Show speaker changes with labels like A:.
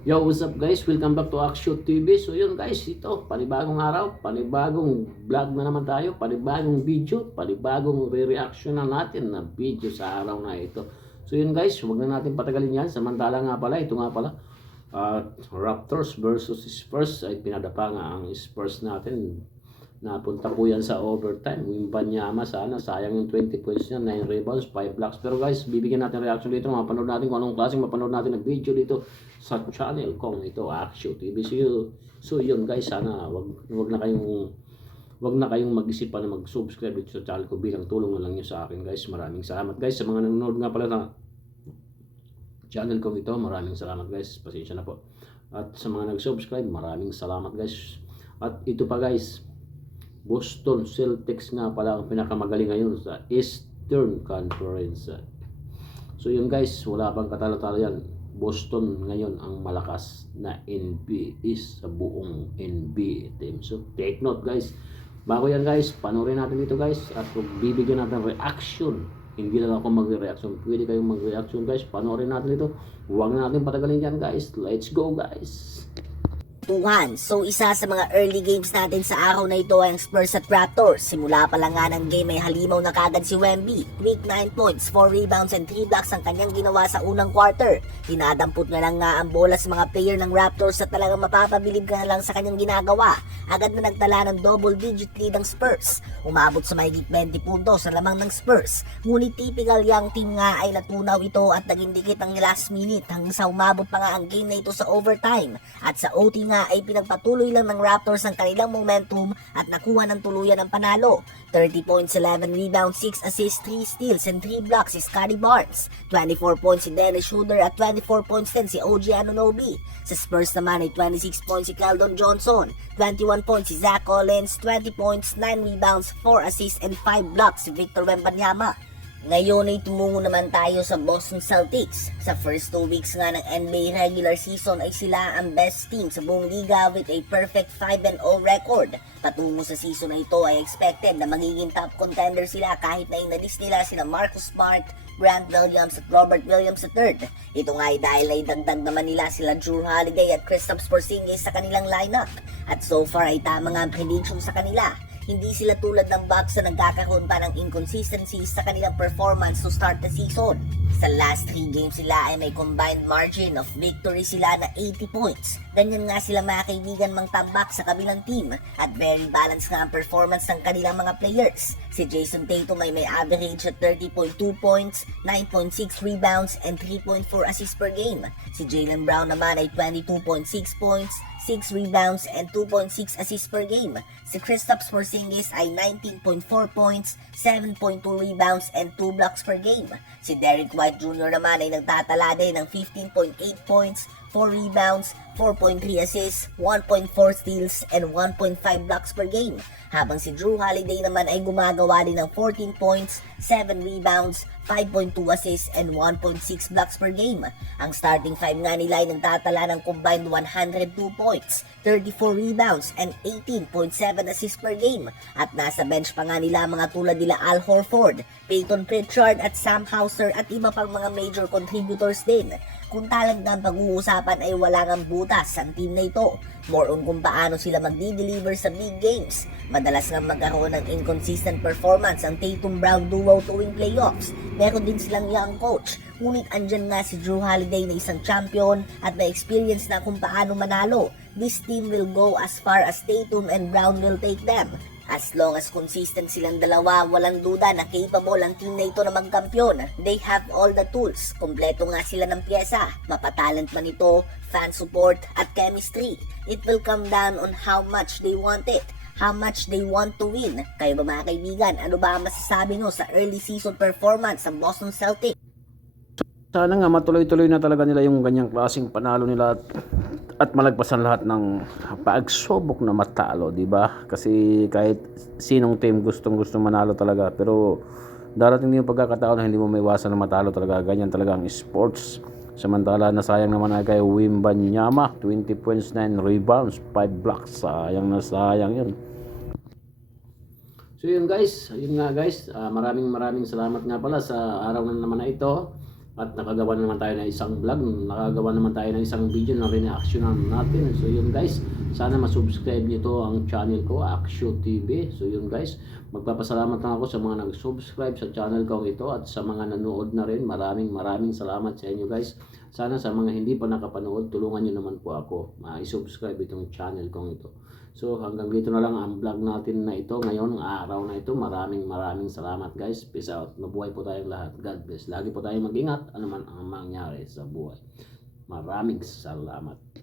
A: Yo, what's up guys? Welcome back to Action TV. So yun guys, ito, panibagong araw, panibagong vlog na naman tayo, panibagong video, panibagong re-reaction na natin na video sa araw na ito. So yun guys, huwag na natin patagalin yan. Samantala nga pala, ito nga pala, uh, Raptors versus Spurs ay pinadapa nga ang Spurs natin. Napunta po yan sa overtime. Wimbanyama sana. Sayang yung 20 points niya. 9 rebounds, 5 blocks. Pero guys, bibigyan natin reaction dito. Mapanood natin kung anong klaseng mapanood natin ng video dito sa channel kong ito, Action TV. So, so yun guys, sana wag, wag na kayong wag na kayong mag-isipan na mag-subscribe dito sa channel ko bilang tulong na lang nyo sa akin guys. Maraming salamat guys sa mga nanonood nga pala sa channel ko ito. Maraming salamat guys. Pasensya na po. At sa mga nag-subscribe, maraming salamat guys. At ito pa guys, Boston Celtics nga pala ang pinakamagaling ngayon sa Eastern Conference. So yun guys, wala pang katalo-talo yan. Boston ngayon ang malakas na NBA sa buong NBA team. So take note guys. Bago yan guys, panoorin natin dito guys at bibigyan natin reaction. Hindi lang ako mag-reaction. Pwede kayong mag-reaction guys. Panoorin natin ito. Huwag na natin patagalin yan guys. Let's go guys.
B: Tuhan. So isa sa mga early games natin sa araw na ito ay ang Spurs at Raptors. Simula pa lang nga ng game ay halimaw na kagad si Wemby. Quick 9 points, 4 rebounds and 3 blocks ang kanyang ginawa sa unang quarter. Dinadampot na lang nga ang bola sa mga player ng Raptors at talagang mapapabilib ka na lang sa kanyang ginagawa. Agad na nagtala ng double digit lead ang Spurs. Umabot sa mahigit 20 puntos sa lamang ng Spurs. Ngunit typical young team nga ay natunaw ito at naging dikit ang last minute hanggang sa umabot pa nga ang game na ito sa overtime. At sa OT nga ay pinagpatuloy lang ng Raptors ang kanilang momentum at nakuha ng tuluyan ang panalo. 30 points, 11 rebounds, 6 assists, 3 steals, and 3 blocks si Scotty Barnes. 24 points si Dennis Schroeder at 24 points din si OG Anunoby. Sa Spurs naman ay 26 points si Keldon Johnson, 21 points si Zach Collins, 20 points, 9 rebounds, 4 assists, and 5 blocks si Victor Wembanyama. Ngayon ay tumungo naman tayo sa Boston Celtics. Sa first two weeks nga ng NBA regular season ay sila ang best team sa buong liga with a perfect 5-0 record. Patungo sa season na ito ay expected na magiging top contender sila kahit na inalis nila sina Marcus Smart, Grant Williams at Robert Williams III. Ito nga ay dahil ay dagdag naman nila sila Drew Holiday at Kristaps Porzingis sa kanilang lineup. At so far ay tama nga ang prediction sa kanila hindi sila tulad ng Bucks na nagkakaroon pa ng inconsistencies sa kanilang performance to start the season. Sa last 3 games sila ay may combined margin of victory sila na 80 points. Ganyan nga sila mga kaibigan mang tambak sa kabilang team at very balanced nga ang performance ng kanilang mga players. Si Jason Tatum ay may average at 30.2 points, 9.6 rebounds, and 3.4 assists per game. Si Jalen Brown naman ay 22.6 points, 6 rebounds, and 2.6 assists per game. Si Kristaps Porzingis ay 19.4 points, 7.2 rebounds, and 2 blocks per game. Si Derek White Jr. naman ay nagtatala din ng 15.8 points, 4 rebounds, 4.3 assists, 1.4 steals, and 1.5 blocks per game. Habang si Drew Holiday naman ay gumagawa din ng 14 points, 7 rebounds, 5.2 assists, and 1.6 blocks per game. Ang starting five nga nila ay nagtatala ng combined 102 points, 34 rebounds, and 18.7 assists per game. At nasa bench pa nga nila mga tulad nila Al Horford, Peyton Pritchard at Sam Hauser at iba pang mga major contributors din. Kung talagang pag-uusapan ay wala kang butas ang team na ito. More on kung paano sila magdi-deliver sa big games. Madalas nga magkaroon ng inconsistent performance ang Tatum Brown duo tuwing playoffs. Meron din silang young coach. Ngunit andyan nga si Drew Holiday na isang champion at may experience na kung paano manalo. This team will go as far as Tatum and Brown will take them. As long as consistent silang dalawa, walang duda na capable ang team na ito na magkampiyon. They have all the tools. Kompleto nga sila ng pyesa. Mapatalent man ito, fan support, at chemistry. It will come down on how much they want it how much they want to win. Kayo ba mga kaibigan, ano ba ang masasabi nyo sa early season performance ng Boston Celtics?
A: Sana nga matuloy-tuloy na talaga nila yung ganyang klaseng panalo nila at, at malagpasan lahat ng pagsubok na matalo, di ba? Kasi kahit sinong team gustong gusto manalo talaga, pero darating din yung pagkakataon na hindi mo may iwasan na matalo talaga. Ganyan talaga ang sports. Samantala na sayang naman ay kay Wimbanyama, 20 points, 9 rebounds, 5 blocks. Sayang na sayang yun. So yun guys, yun nga guys, Ah, maraming maraming salamat nga pala sa araw na naman na ito. At nakagawa na naman tayo ng isang vlog, nakagawa naman tayo ng isang video na reaction natin. So yun guys, sana masubscribe nyo to ang channel ko, Action TV. So yun guys, magpapasalamat lang ako sa mga nag-subscribe sa channel ko ito at sa mga nanood na rin. Maraming maraming salamat sa inyo guys. Sana sa mga hindi pa nakapanood, tulungan nyo naman po ako. Ma-subscribe itong channel kong ito. So hanggang dito na lang ang vlog natin na ito ngayon, ang araw na ito. Maraming maraming salamat guys. Peace out. Mabuhay po tayong lahat. God bless. Lagi po tayong mag-ingat ano man ang mangyari sa buhay. Maraming salamat.